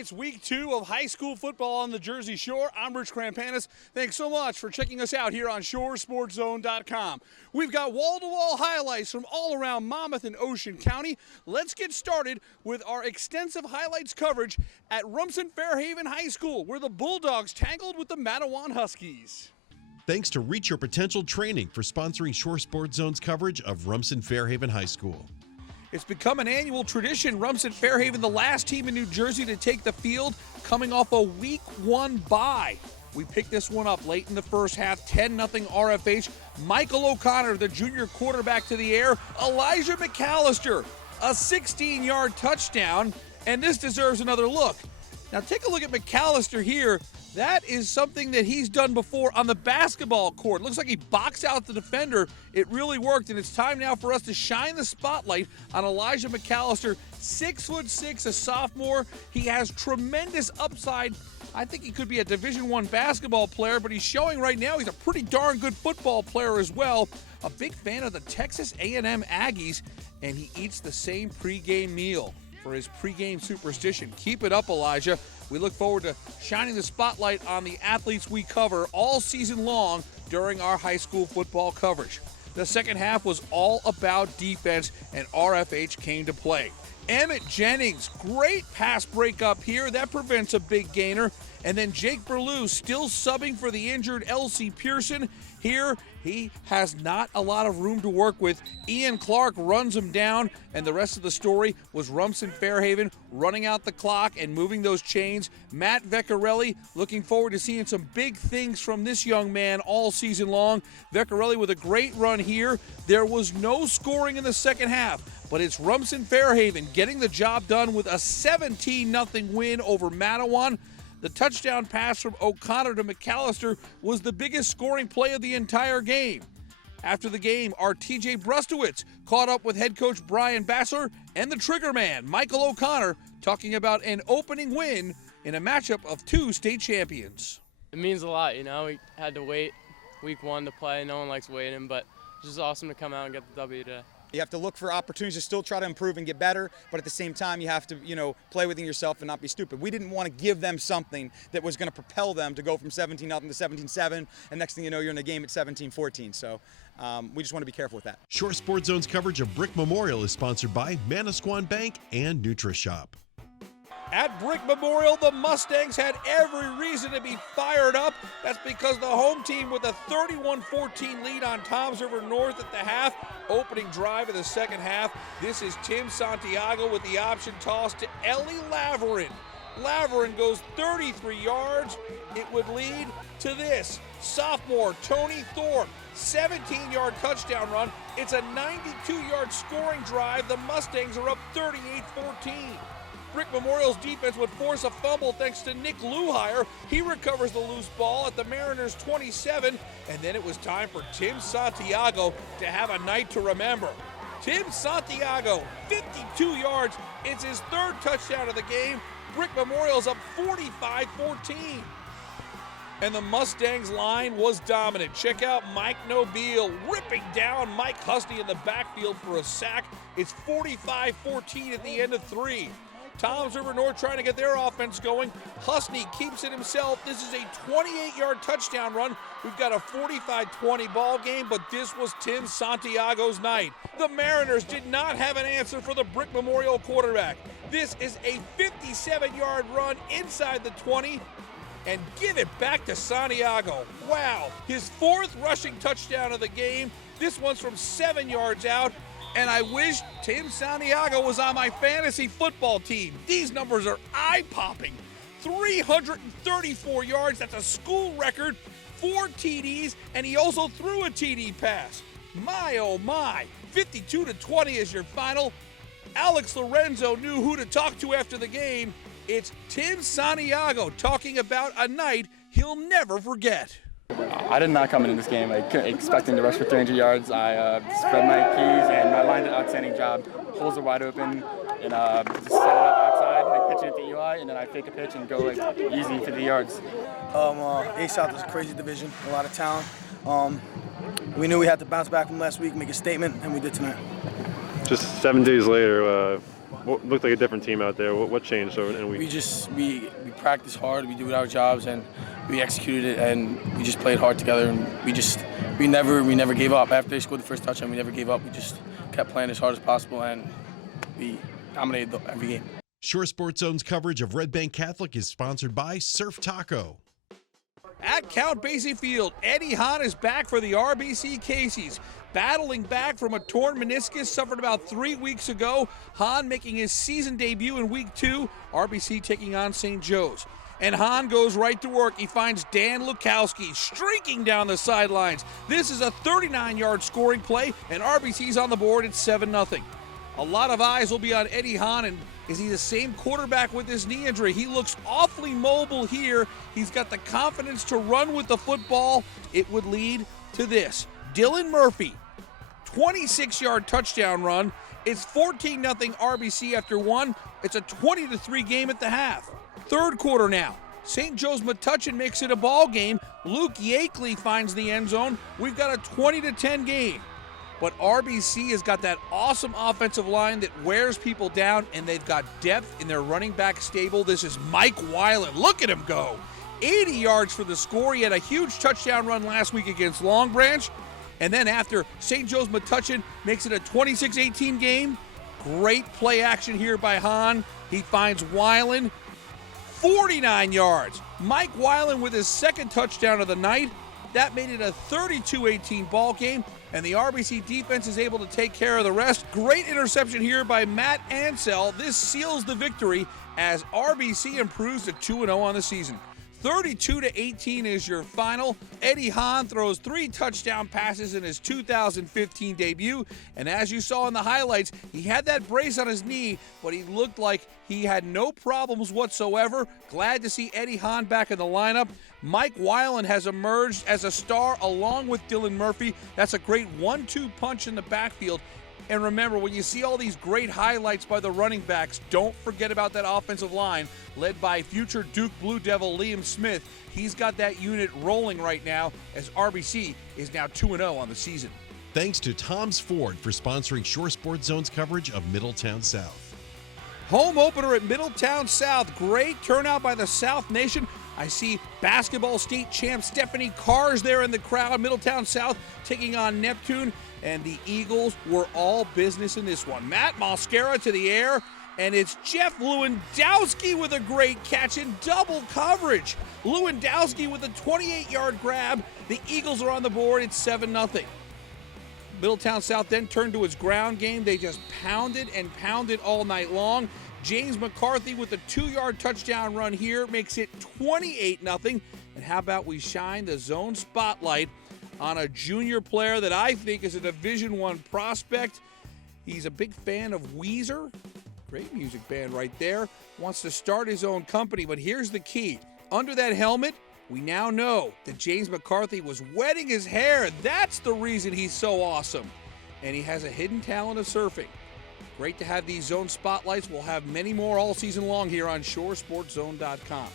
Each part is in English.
It's week 2 of high school football on the Jersey Shore. I'm Rich Krampanis. Thanks so much for checking us out here on shoresportszone.com. We've got wall-to-wall highlights from all around Monmouth and Ocean County. Let's get started with our extensive highlights coverage at Rumson-Fair High School, where the Bulldogs tangled with the Matawan Huskies. Thanks to Reach Your Potential Training for sponsoring Shore Sports Zone's coverage of Rumson-Fair High School. It's become an annual tradition. Rumson-Fair, the last team in New Jersey to take the field, coming off a week 1 bye. We picked this one up late in the first half, 10-0 RFH. Michael O'Connor, the junior quarterback, to the air. Elijah McAllister, a 16-yard touchdown, and this deserves another look. Now take a look at McAllister here. That is something that he's done before on the basketball court. Looks like he boxed out the defender. It really worked, and it's time now for us to shine the spotlight on Elijah McAllister. 6'6", a sophomore. He has tremendous upside. I think he could be a Division I basketball player, but he's showing right now he's a pretty darn good football player as well. A big fan of the Texas A&M Aggies, and he eats the same pregame meal for his pregame superstition. Keep it up, Elijah. We look forward to shining the spotlight on the athletes we cover all season long during our high school football coverage. The second half was all about defense, and RFH came to play. Emmett Jennings, great pass breakup here. That prevents a big gainer. And then Jake Berlew still subbing for the injured L.C. Pearson. Here, he has not a lot of room to work with. Ian Clark runs him down, and the rest of the story was Rumson-Fair running out the clock and moving those chains. Matt Vecchiarelli, looking forward to seeing some big things from this young man all season long. Vecchiarelli with a great run here. There was no scoring in the second half, but it's Rumson-Fair getting the job done with a 17-0 win over Matawan. The touchdown pass from O'Connor to McAllister was the biggest scoring play of the entire game. After the game, our TJ Brustowitz caught up with head coach Brian Bassler and the trigger man, Michael O'Connor, talking about an opening win in a matchup of 2 state champions. It means a lot, we had to wait week 1 to play. No one likes waiting, but it's just awesome to come out and get the W today. You have to look for opportunities to still try to improve and get better, but at the same time, you have to, play within yourself and not be stupid. We didn't want to give them something that was going to propel them to go from 17-0 to 17-7, and next thing you know, you're in a game at 17-14. So we just want to be careful with that. Shore Sports Zone's coverage of Brick Memorial is sponsored by Manasquan Bank and NutriShop. At Brick Memorial, the Mustangs had every reason to be fired up. That's because the home team with a 31-14 lead on Toms River North at the half. Opening drive of the second half. This is Tim Santiago with the option toss to Ellie Laverin. Laverin goes 33 yards. It would lead to this. Sophomore Tony Thorpe, 17-yard touchdown run. It's a 92-yard scoring drive. The Mustangs are up 38-14. Brick Memorial's defense would force a fumble thanks to Nick Luhire. He recovers the loose ball at the Mariners' 27, and then it was time for Tim Santiago to have a night to remember. Tim Santiago, 52 yards. It's his 3rd touchdown of the game. Brick Memorial's up 45-14. And the Mustangs line was dominant. Check out Mike Nobile ripping down Mike Husney in the backfield for a sack. It's 45-14 at the end of 3. Toms River North trying to get their offense going. Husney keeps it himself. This is a 28-yard touchdown run. We've got a 45-20 ball game, but this was Tim Santiago's night. The Mariners did not have an answer for the Brick Memorial quarterback. This is a 57-yard run inside the 20, and give it back to Santiago. Wow, his 4th rushing touchdown of the game. This one's from 7 yards out. And I wish Tim Santiago was on my fantasy football team. These numbers are eye-popping. 334 yards, that's a school record, 4 TDs, and he also threw a TD pass. My, oh my, 52-20 is your final. Alex Lorenzo knew who to talk to after the game. It's Tim Santiago talking about a night he'll never forget. I did not come into this game expecting to rush for 300 yards. I spread my keys, and my line did an outstanding job. Holes are wide open, and just set it up outside, and I pitch it to Eli, and then I fake a pitch and go easy 50 yards. A-South is a crazy division, a lot of talent. We knew we had to bounce back from last week, make a statement, and we did tonight. Just 7 days later, what looked like a different team out there. What changed in a week? We practiced hard. We did our jobs and we executed it, and we just played hard together. And we never gave up. After they scored the first touchdown, we never gave up. We just kept playing as hard as possible, and we dominated every game. Shore Sports Zone's coverage of Red Bank Catholic is sponsored by Surf Taco. At Count Basie Field, Eddie Hahn is back for the RBC Casey's. Battling back from a torn meniscus suffered about 3 weeks ago, Hahn making his season debut in week 2, RBC taking on St. Joe's. And Hahn goes right to work. He finds Dan Lukowski streaking down the sidelines. This is a 39-yard scoring play, and RBC's on the board at 7-0. A lot of eyes will be on Eddie Hahn, and is he the same quarterback with his knee injury? He looks awfully mobile here. He's got the confidence to run with the football. It would lead to this. Dylan Murphy, 26-yard touchdown run. It's 14-0 RBC after 1. It's a 20-3 game at the half. Third quarter now. St. Joe's Metuchen makes it a ball game. Luke Yakeley finds the end zone. We've got a 20-10 game. But RBC has got that awesome offensive line that wears people down, and they've got depth in their running back stable. This is Mike Weiland. Look at him go. 80 yards for the score. He had a huge touchdown run last week against Long Branch. And then after St. Joe's Metuchen makes it a 26-18 game, great play action here by Hahn. He finds Weiland, 49 yards. Mike Weiland with his second touchdown of the night. That made it a 32-18 ball game, and the RBC defense is able to take care of the rest. Great interception here by Matt Ansell. This seals the victory as RBC improves to 2-0 on the season. 32-18 is your final. Eddie Hahn throws 3 touchdown passes in his 2015 debut, and as you saw in the highlights, he had that brace on his knee, but he looked like he had no problems whatsoever. Glad to see Eddie Hahn back in the lineup. Mike Weiland has emerged as a star along with Dylan Murphy. That's a great 1-2 punch in the backfield. And remember, when you see all these great highlights by the running backs, don't forget about that offensive line led by future Duke Blue Devil Liam Smith. He's got that unit rolling right now as RBC is now 2-0 on the season. Thanks to Tom's Ford for sponsoring Shore Sports Zone's coverage of Middletown South. Home opener at Middletown South. Great turnout by the South Nation. I see basketball state champ Stephanie Carr's there in the crowd. Middletown South taking on Neptune, and the Eagles were all business in this one. Matt Mosquera to the air, and it's Jeff Lewandowski with a great catch in double coverage. Lewandowski with a 28-yard grab. The Eagles are on the board. It's 7-0. Middletown South then turned to its ground game. They just pounded and pounded all night long. James McCarthy with a 2-yard touchdown run here makes it 28-0. And how about we shine the zone spotlight on a junior player that I think is a Division I prospect. He's a big fan of Weezer. Great music band right there. Wants to start his own company, but here's the key. Under that helmet, we now know that James McCarthy was wetting his hair. That's the reason he's so awesome. And he has a hidden talent of surfing. Great to have these zone spotlights. We'll have many more all season long here on shoresportszone.com.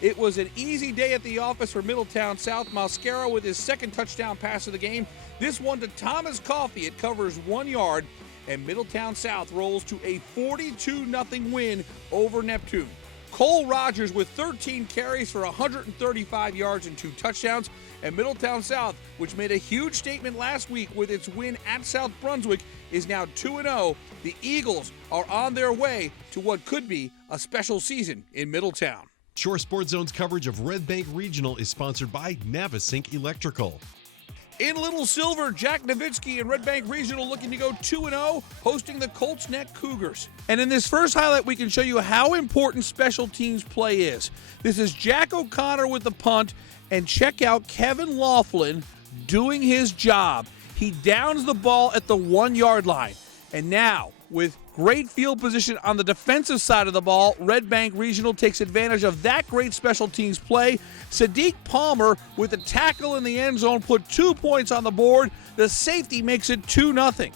It was an easy day at the office for Middletown South. Mosquera with his second touchdown pass of the game. This one to Thomas Coffey. It covers 1 yard, and Middletown South rolls to a 42-0 win over Neptune. Cole Rogers with 13 carries for 135 yards and 2 touchdowns. And Middletown South, which made a huge statement last week with its win at South Brunswick, is now 2-0. The Eagles are on their way to what could be a special season in Middletown. Shore Sports Zone's coverage of Red Bank Regional is sponsored by Navasink Electrical. In Little Silver, Jack Nowitzki and Red Bank Regional looking to go 2-0, hosting the Colts Neck Cougars. And in this first highlight, we can show you how important special teams play is. This is Jack O'Connor with the punt, and check out Kevin Laughlin doing his job. He downs the ball at the 1 yard line. And now, with great field position on the defensive side of the ball, Red Bank Regional takes advantage of that great special teams play. Sadiq Palmer with a tackle in the end zone put 2 points on the board. The safety makes it 2-0.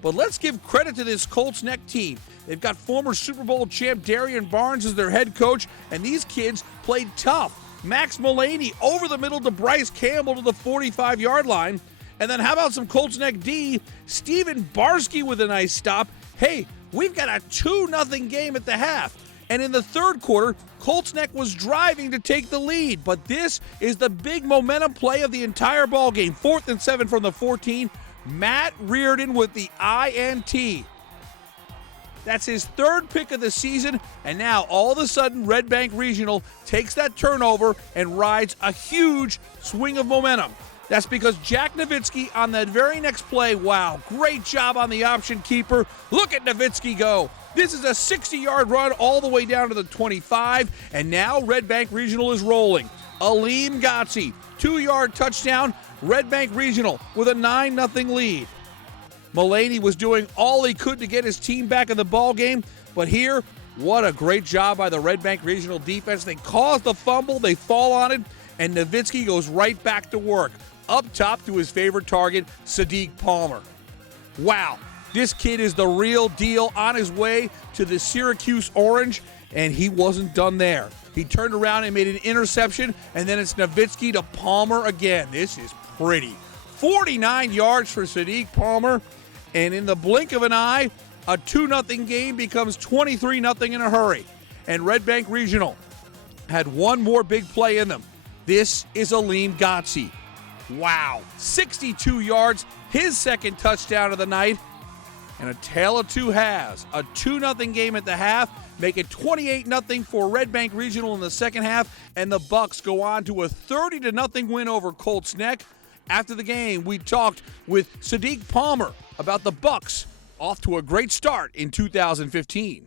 But let's give credit to this Colts Neck team. They've got former Super Bowl champ Darian Barnes as their head coach, and these kids played tough. Max Mullaney over the middle to Bryce Campbell to the 45-yard line. And then how about some Colts Neck D? Steven Barsky with a nice stop. Hey, we've got a 2-0 game at the half. And in the third quarter, Colts Neck was driving to take the lead. But this is the big momentum play of the entire ball game. 4th and 7 from the 14. Matt Reardon with the INT. That's his third pick of the season, and now all of a sudden Red Bank Regional takes that turnover and rides a huge swing of momentum. That's because Jack Nowitzki on that very next play, wow, great job on the option keeper. Look at Nowitzki go. This is a 60-yard run all the way down to the 25, and now Red Bank Regional is rolling. Aleem Gotzi, 2-yard touchdown, Red Bank Regional with a 9-0 lead. Mulaney was doing all he could to get his team back in the ball game, but here, what a great job by the Red Bank Regional defense. They cause the fumble, they fall on it, and Nowitzki goes right back to work. Up top to his favorite target, Sadiq Palmer. Wow, this kid is the real deal, on his way to the Syracuse Orange, and he wasn't done there. He turned around and made an interception, and then it's Nowitzki to Palmer again. This is pretty. 49 yards for Sadiq Palmer, and in the blink of an eye, a 2-0 game becomes 23-0 in a hurry. And Red Bank Regional had one more big play in them. This is Aleem Gotzi. Wow, 62 yards, his second touchdown of the night, and a tale of two halves. A 2-0 game at the half, make it 28-0 for Red Bank Regional in the second half, and the Bucks go on to a 30-0 win over Colts Neck. After the game, we talked with Sadiq Palmer about the Bucks off to a great start in 2015.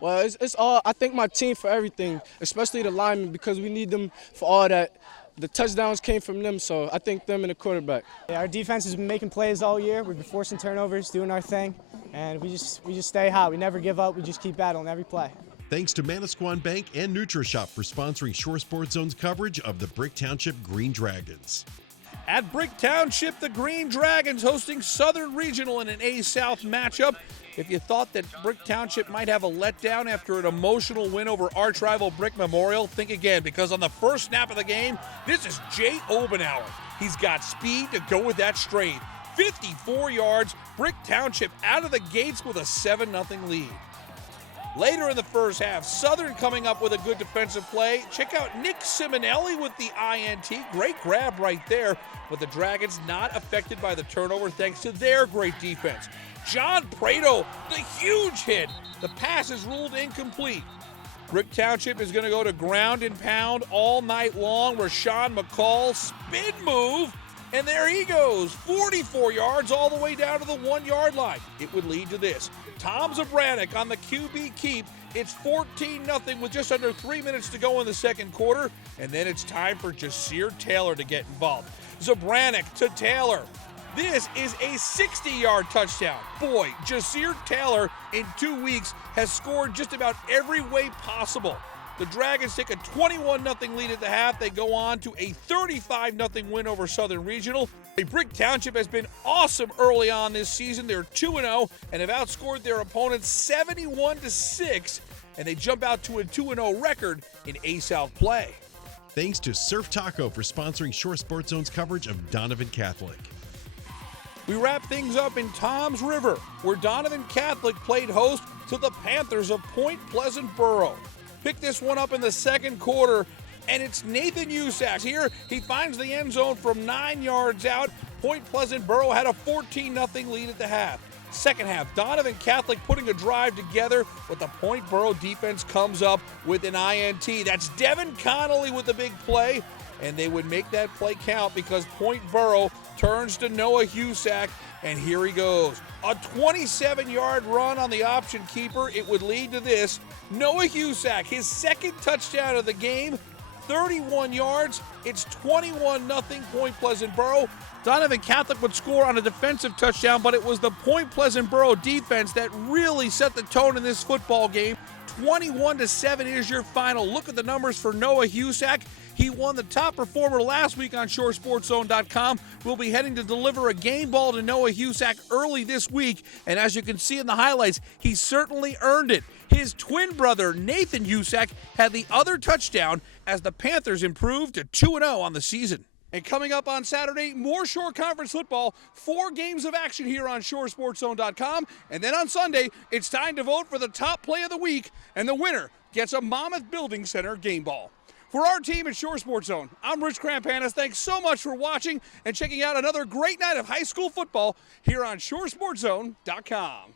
Well, it's all, I thank my team for everything, especially the linemen, because we need them for all that. The touchdowns came from them, so I thank them and the quarterback. Yeah, our defense has been making plays all year. We've been forcing turnovers, doing our thing, and we just stay hot. We never give up. We just keep battling every play. Thanks to Manasquan Bank and NutriShop for sponsoring Shore Sports Zone's coverage of the Brick Township Green Dragons. At Brick Township, the Green Dragons hosting Southern Regional in an A-South matchup. If you thought that Brick Township might have a letdown after an emotional win over arch rival Brick Memorial, think again, because on the first snap of the game, this is Jay Obenauer. He's got speed to go with that strength. 54 yards, Brick Township out of the gates with a 7-0 lead. Later in the first half, Southern coming up with a good defensive play. Check out Nick Simonelli with the INT. Great grab right there, but the Dragons not affected by the turnover thanks to their great defense. John Prado, the huge hit. The pass is ruled incomplete. Brick Township is going to go to ground and pound all night long. Rashawn McCall, spin move, and there he goes. 44 yards all the way down to the 1-yard line. It would lead to this. Tom Zabranik on the QB keep. It's 14-0 with just under 3 minutes to go in the second quarter, and then it's time for Jasir Taylor to get involved. Zabranik to Taylor. This is a 60-yard touchdown. Boy, Jasir Taylor in 2 weeks has scored just about every way possible. The Dragons take a 21-0 lead at the half. They go on to a 35-0 win over Southern Regional. Brick Township has been awesome early on this season. They're 2-0 and have outscored their opponents 71-6, and they jump out to a 2-0 record in A-South play. Thanks to Surf Taco for sponsoring Shore Sports Zone's coverage of Donovan Catholic. We wrap things up in Toms River, where Donovan Catholic played host to the Panthers of Point Pleasant Boro. Pick this one up in the second quarter, and it's Nathan Usack. Here, he finds the end zone from 9 yards out. Point Pleasant Boro had a 14-0 lead at the half. Second half, Donovan Catholic putting a drive together, but the Point Boro defense comes up with an INT. That's Devin Connolly with the big play, and they would make that play count because Point Boro turns to Noah Husak, and here he goes. A 27-yard run on the option keeper. It would lead to this. Noah Husak, his second touchdown of the game, 31 yards. It's 21-0 Point Pleasant Boro. Donovan Catholic would score on a defensive touchdown, but it was the Point Pleasant Boro defense that really set the tone in this football game. 21-7 is your final. Look at the numbers for Noah Husak. He won the top performer last week on ShoreSportsZone.com. We'll be heading to deliver a game ball to Noah Husak early this week, and as you can see in the highlights, he certainly earned it. His twin brother, Nathan Husak, had the other touchdown as the Panthers improved to 2-0 on the season. And coming up on Saturday, more Shore Conference football, 4 games of action here on ShoreSportsZone.com. And then on Sunday, it's time to vote for the top play of the week, and the winner gets a Monmouth Building Center game ball. For our team at Shore Sports Zone, I'm Rich Krampanis. Thanks so much for watching and checking out another great night of high school football here on ShoreSportsZone.com.